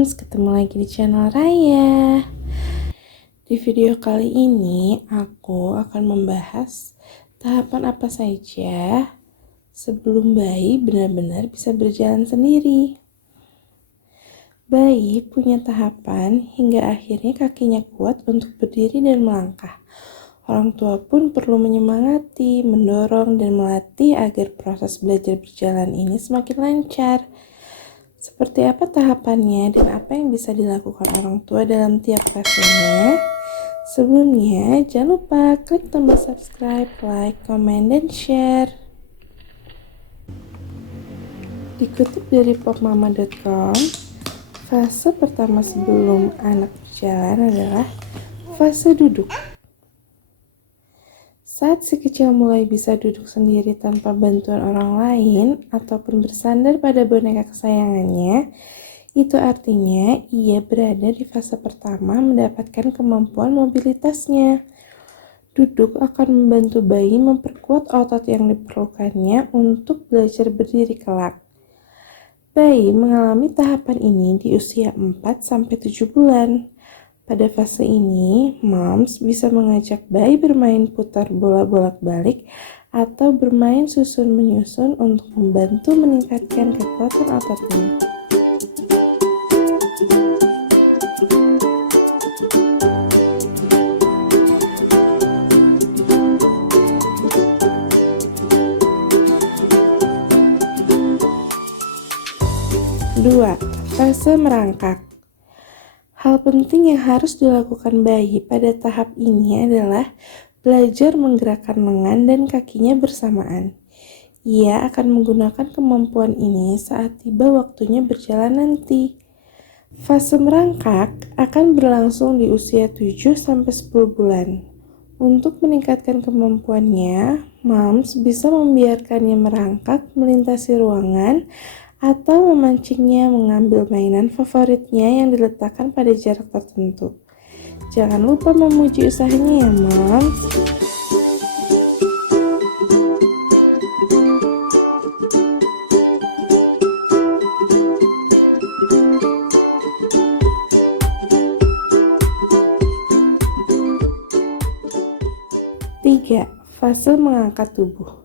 Moms, ketemu lagi di channel Raya. Di video kali ini aku akan membahas tahapan apa saja sebelum bayi benar-benar bisa berjalan sendiri. Bayi punya tahapan hingga akhirnya kakinya kuat untuk berdiri dan melangkah. Orang tua pun perlu menyemangati, mendorong, dan melatih agar proses belajar berjalan ini semakin lancar. Seperti apa tahapannya dan apa yang bisa dilakukan orang tua dalam tiap fasenya? Sebelumnya, jangan lupa klik tombol subscribe, like, komen, dan share. Dikutip dari popmama.com, fase pertama sebelum anak berjalan adalah fase duduk. Saat si kecil mulai bisa duduk sendiri tanpa bantuan orang lain ataupun bersandar pada boneka kesayangannya, itu artinya ia berada di fase pertama mendapatkan kemampuan mobilitasnya. Duduk akan membantu bayi memperkuat otot yang diperlukannya untuk belajar berdiri kelak. Bayi mengalami tahapan ini di usia 4-7 bulan. Pada fase ini, moms bisa mengajak bayi bermain putar bola bolak-balik atau bermain susun-menyusun untuk membantu meningkatkan kekuatan ototnya. Dua, fase merangkak. Hal penting yang harus dilakukan bayi pada tahap ini adalah belajar menggerakkan lengan dan kakinya bersamaan. Ia akan menggunakan kemampuan ini saat tiba waktunya berjalan nanti. Fase merangkak akan berlangsung di usia 7-10 bulan. Untuk meningkatkan kemampuannya, moms bisa membiarkannya merangkak melintasi ruangan atau memancingnya mengambil mainan favoritnya yang diletakkan pada jarak tertentu. Jangan lupa memuji usahanya ya, Mom. Tiga, fase mengangkat tubuh.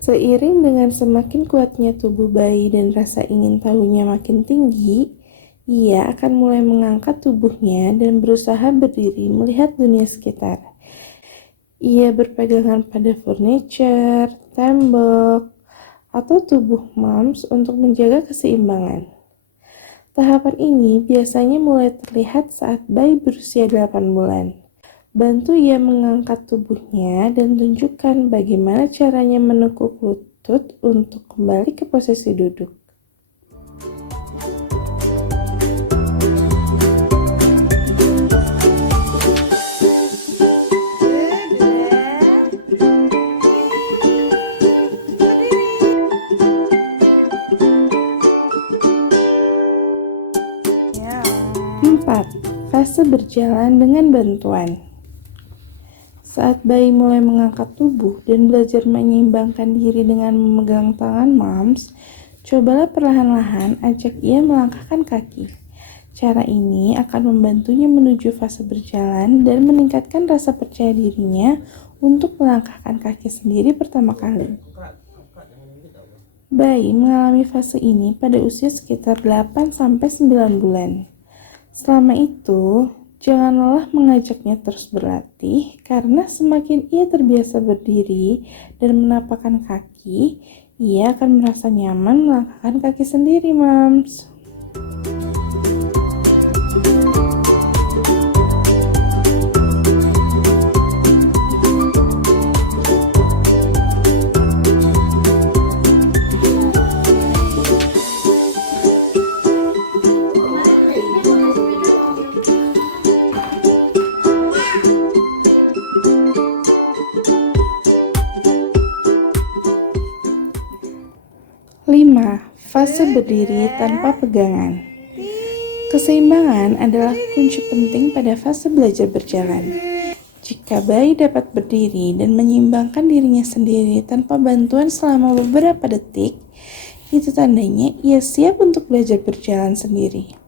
Seiring dengan semakin kuatnya tubuh bayi dan rasa ingin tahunya makin tinggi, ia akan mulai mengangkat tubuhnya dan berusaha berdiri melihat dunia sekitar. Ia berpegangan pada furniture, tembok, atau tubuh moms untuk menjaga keseimbangan. Tahapan ini biasanya mulai terlihat saat bayi berusia 8 bulan. Bantu ia mengangkat tubuhnya dan tunjukkan bagaimana caranya menekuk lutut untuk kembali ke posisi duduk. Empat, fase berjalan dengan bantuan. Saat bayi mulai mengangkat tubuh dan belajar menyeimbangkan diri dengan memegang tangan moms, cobalah perlahan-lahan ajak ia melangkahkan kaki. Cara ini akan membantunya menuju fase berjalan dan meningkatkan rasa percaya dirinya untuk melangkahkan kaki sendiri pertama kali. Bayi mengalami fase ini pada usia sekitar 8-9 bulan. Selama itu, jangan lelah mengajaknya terus berlatih, karena semakin ia terbiasa berdiri dan menapakkan kaki, ia akan merasa nyaman melangkahkan kaki sendiri, Moms. Lima, fase berdiri tanpa pegangan. Keseimbangan adalah kunci penting pada fase belajar berjalan. Jika bayi dapat berdiri dan menyeimbangkan dirinya sendiri tanpa bantuan selama beberapa detik, itu tandanya ia siap untuk belajar berjalan sendiri.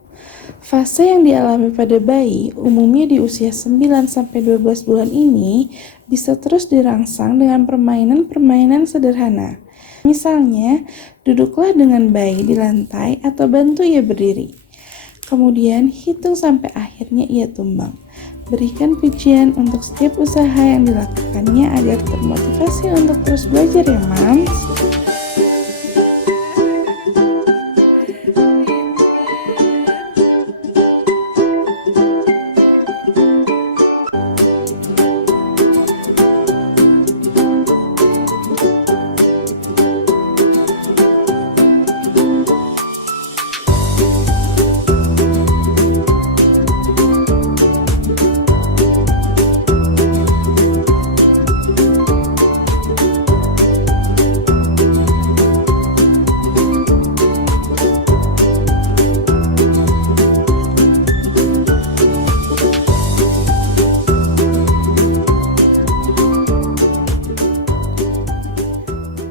Fase yang dialami pada bayi, umumnya di usia 9-12 bulan ini, bisa terus dirangsang dengan permainan-permainan sederhana. Misalnya, duduklah dengan bayi di lantai atau bantu ia berdiri. Kemudian, hitung sampai akhirnya ia tumbang. Berikan pujian untuk setiap usaha yang dilakukannya agar termotivasi untuk terus belajar ya, Mams.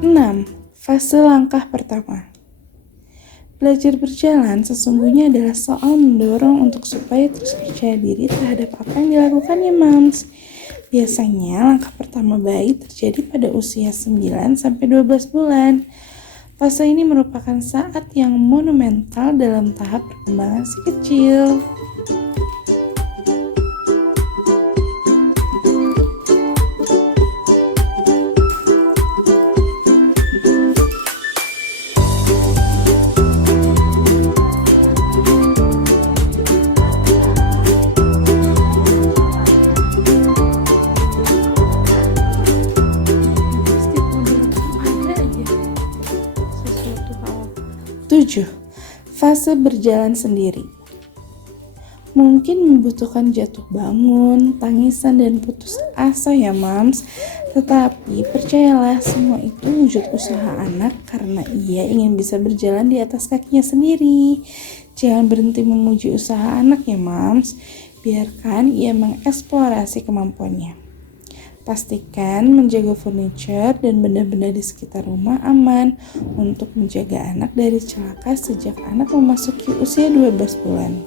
6. Fase langkah pertama. Belajar berjalan sesungguhnya adalah soal mendorong untuk supaya terus percaya diri terhadap apa yang dilakukannya, Mams. Biasanya langkah pertama bayi terjadi pada usia 9-12 bulan. Fase ini merupakan saat yang monumental dalam tahap perkembangan si kecil. Tujuh, fase berjalan sendiri. Mungkin membutuhkan jatuh bangun, tangisan, dan putus asa ya, Mams. Tetapi percayalah, semua itu wujud usaha anak karena ia ingin bisa berjalan di atas kakinya sendiri. Jangan berhenti memuji usaha anak ya, Mams. Biarkan ia mengeksplorasi kemampuannya. Pastikan menjaga furniture dan benda-benda di sekitar rumah aman untuk menjaga anak dari celaka sejak anak memasuki usia 12 bulan.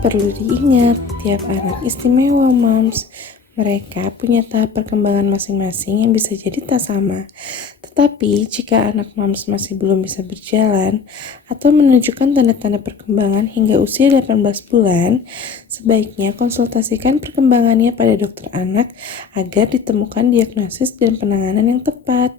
Perlu diingat, tiap anak istimewa, Mams. Mereka punya tahap perkembangan masing-masing yang bisa jadi tak sama. Tetapi, jika anak Mams masih belum bisa berjalan atau menunjukkan tanda-tanda perkembangan hingga usia 18 bulan, sebaiknya konsultasikan perkembangannya pada dokter anak agar ditemukan diagnosis dan penanganan yang tepat.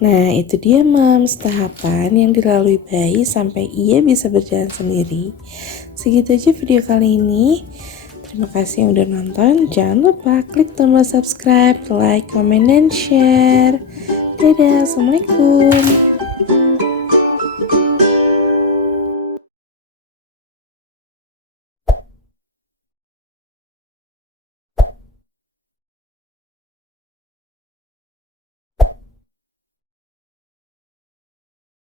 Nah, itu dia, Mams, tahapan yang dilalui bayi sampai ia bisa berjalan sendiri. Segitu aja video kali ini. Terima kasih yang udah nonton. Jangan lupa klik tombol subscribe, like, comment, dan share. Dadah, Assalamualaikum.